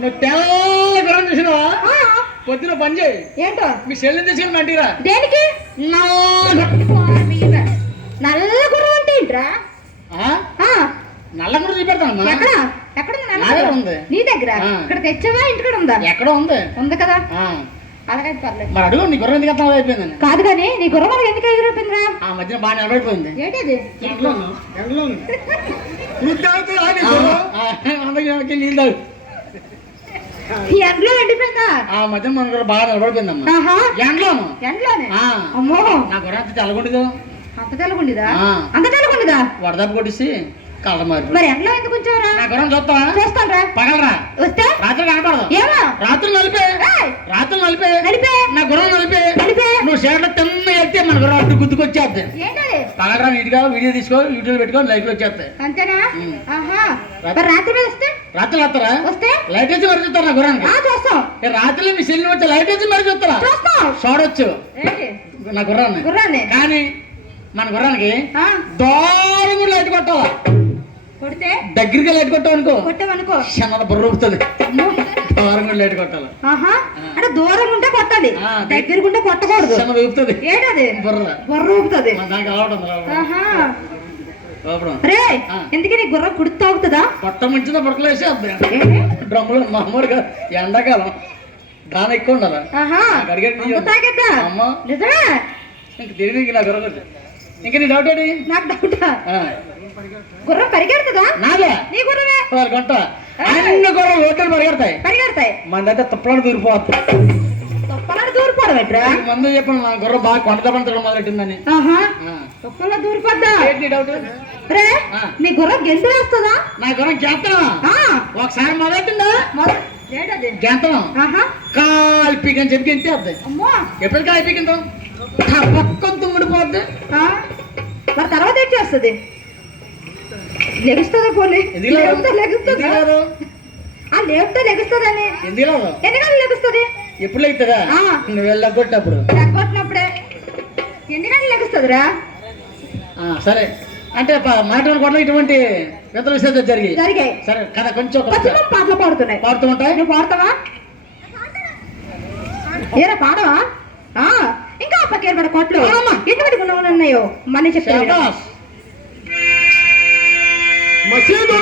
నువ్వు తెల్ల గుర్రం చూసినావా? ఆ, పొద్దున పని చేయి. ఏంటో? మీ చెల్లిని తీసుకెళ్ళి మంటిరా? దేనికి? నల్ల గుర్రం అంటే ఏంట్రా? ఆ, నల్ల గుర్రం చూపెడతానమ్మా ఎక్కడ? ఎక్కడ ఉంది నల్ల నా దగ్గర గుర్రం? ఉంది. నీ దగ్గర. ఇక్కడ తెచ్చావా? ఇంటికాడ ఉందా? ఎక్కడ ఉంది. ఉంది కదా. అలాగైతే పర్లేదు. మరి అడుగు నీ గుర్రం ఎందుకు ఎత్తావు అయిపోయిందని. కాదు కానీ నీ గుర్రం మనకి ఎందుకు ఎదురైపోయిందిరా ఆ మధ్యన బాగా నిలబడిపోయింది. ఏంటది? ఎండలోను అందుకే నీళ్ళు తాగు. ఎండలో ఎండిపోయిందా ఆ మధ్య మన కూడా బాగా నిలబడిపోయిందమ్మా. ఎండలోను? ఎండలోనే అమ్మో. నా గుర్రం అంత తెల్లగుండదు. అంత తెల్లగుండిదా? ఆ. అంత తెల్లగుండిదా? వడదెబ్బ కొట్టేసి కళ్ళ మారి మరి ఎండలో ఎందుకు ఉంచావురా? నా గుర్రం చూస్తావా? చూస్తాను పగలరా? వస్తే? రాత్రి కనపడదు. ఏమో? రాత్రులు నలిపే. ఏయ్, రాత్రులు నలిపే. నలిపే. నా గుర్రం నలిపే. నలిపే. నువ్వు షేర్లో తిన్న వెళ్తే మన గుర్రం అడ్డు ఏంటది? పగలరా నీట్గా వీడియో తీసుకో వీడియోలు పెట్టుకో లైఫ్లో వచ్చేస్తాయి. అంతేనా? రాత్రి. వస్తే? రాత్రులు వస్తారా వస్తే? లైట్ వేసి మరి చూస్తారా నా గుర్రానికి ఆ చూస్తాం. ఏ రాత్రులు మీ సెల్లు వచ్చి లైట్ వేసి మరి చూస్తారా? చూస్తాం. చూడొచ్చు నా గుర్రాన్ని. గుర్రాన్ని. కానీ మన గుర్రానికి ఆ, దూరం లైట్ కొట్టాలా? కొడితే? దగ్గరికి లైట్ కొట్టావనుకో. కొట్టామనుకో చిన్నది బుర్ర ఊపుతుంది. అమ్మో. దూరం కూడా లైట్ కొట్టాలి? అంటే దూరం ఉంటే కొట్టాలి దగ్గర ఉంటే కొట్టకూడదు. చిన్నది ఊపుతుంది. ఏంటది? బుర్ర. బుర్ర ఊపుతుంది. దానికి అలవాటు ఉంది అలవాటు. ఆహా లోపల రే ఆ. ఎందుకని గుర్రం కుడి తాగుతుందా పొట్ట వేసేద్దాం. ఏంటి? డ్రమ్ములు మామూలుగా ఎండాకాలం. దాని ఎక్కువ ఉండాలి? నిజమే? ఇంక తిరిగి నాకు గుర్రం ఇంకా నీ డౌట్ ఏంటి? నాకు డౌట్ గుర్రం పరిగెడుతుందా? నాదే. నీ గుర్రమే? గంట అన్ని గుర్రం ఓటలు పరిగెడతాయి. పరిగెడతాయి. మన అయితే తుప్పలాడు దూరిపోతుంది ముందు చెప్పాను నా గుర్రం బాగా కొండ తప్పని మొదలెట్టిందని. ఆహా. తొప్పలో దూరిపోద్దా? ఏంటి డౌట్? రే. నీ గుర్రం గెంతు వేస్తుందా? నా గుర్రం ఆ, ఒకసారి మొదలెట్టిందా? ఆహా. కాల్పిక అని చెప్పి గెంతే అమ్మో. ఎప్పుడు కాల్పికింటాం పక్కన తుమ్మిడిపోద్ది మరి తర్వాత ఏం చేస్తుంది? లెగుస్తుందా? లేపుతా లెగుస్తుందా? ఆ లేపుతా లెగుస్తుందని. ఎందుకు లెగుస్తుంది? ఎప్పుడు లెగుతుందా. నువ్వు వెళ్ళగొట్టినప్పుడు. లెగ్గొట్టినప్పుడే ఎన్ని గంటలు లెగుస్తుందిరా? ఆ, సరే. అంటే మాట కూడా ఇటువంటి పెద్ద విషయాలు జరిగి జరిగాయి. సరే కథ కొంచెం పాటలు పాడుతున్నాయి. పాడుతూ ఉంటాయి. నువ్వు పాడతావా? ఏరా పాడవా? ఆ, ఇంకా పక్కేరు కొట్లు. ఎటువంటి గుణములు ఉన్నాయో? మన శాబాష్. మసీదులో